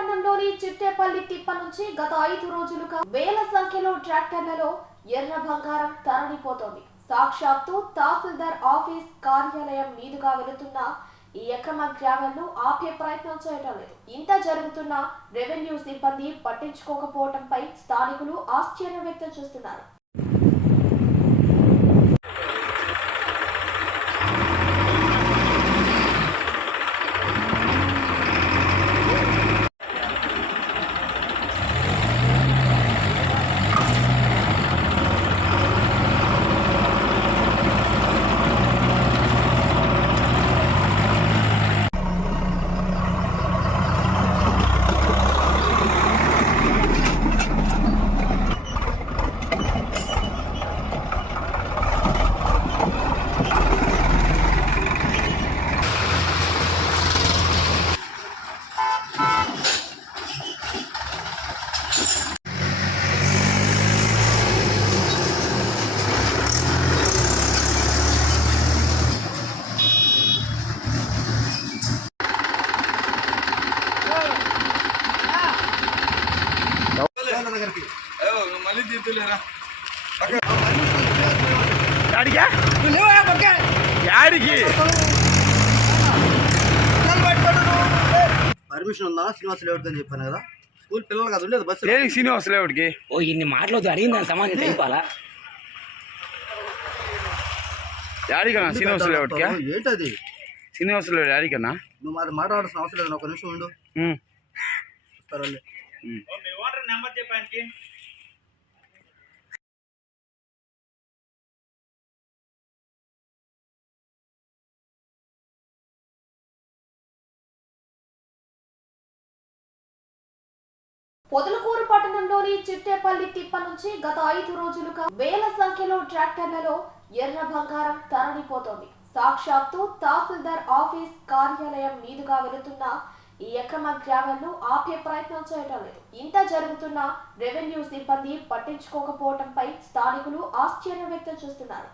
పట్టణంలోని చిట్టేపల్లి తిప్ప నుంచి గత 5 రోజులుగా వేల సంఖ్యలో ట్రాక్టర్లలో ఎర్ర బంగారం తరలిపోతోంది. సాక్షాత్తు తహసీల్దార్ ఆఫీస్ కార్యాలయం మీదుగా వెళుతున్న ఈ అక్రమ గ్రావెల్ను ఆపే ప్రయత్నం చేయడం లేదు. ఇంత జరుగుతున్నా రెవెన్యూ సిబ్బంది పట్టించుకోకపోవడంపై స్థానికులు ఆశ్చర్యం వ్యక్తం చేస్తున్నారు. పర్మిషన్ ఉందా? శ్రీనివాస లేఅవుట్ అని చెప్పాను కదా, స్కూల్ పిల్లలు కదా ఉండేది బస్సు. శ్రీనివాస లేఅవుట్కి ఇన్ని మాటలు అడిగిందని సమాధానం చెప్పాలా? యాడికన్నా శ్రీనివాస లేఅవుట్కి? ఏంటది శ్రీనివాస లేఅవుట్ యాడికన్నా? నువ్వు మాది మాట్లాడాల్సిన అవసరం లేదు, ఒక నిమిషం ఉండు. పొదలకూరు పట్టణంలోని చిట్టేపల్లి తిప్ప నుంచి గత 5 రోజులుగా వేల సంఖ్యలో ట్రాక్టర్లలో ఎర్ర బంగారం తరలిపోతోంది. సాక్షాత్తు తహసీల్దార్ ఆఫీస్ కార్యాలయం మీదుగా వెళుతున్న ఈ అక్రమ గ్రావెల్ను ఆపే ప్రయత్నం చేయడం లేదు. ఇంత జరుగుతున్నా రెవెన్యూ సిబ్బంది పట్టించుకోకపోవడంపై స్థానికులు ఆశ్చర్యం వ్యక్తం చేస్తున్నారు.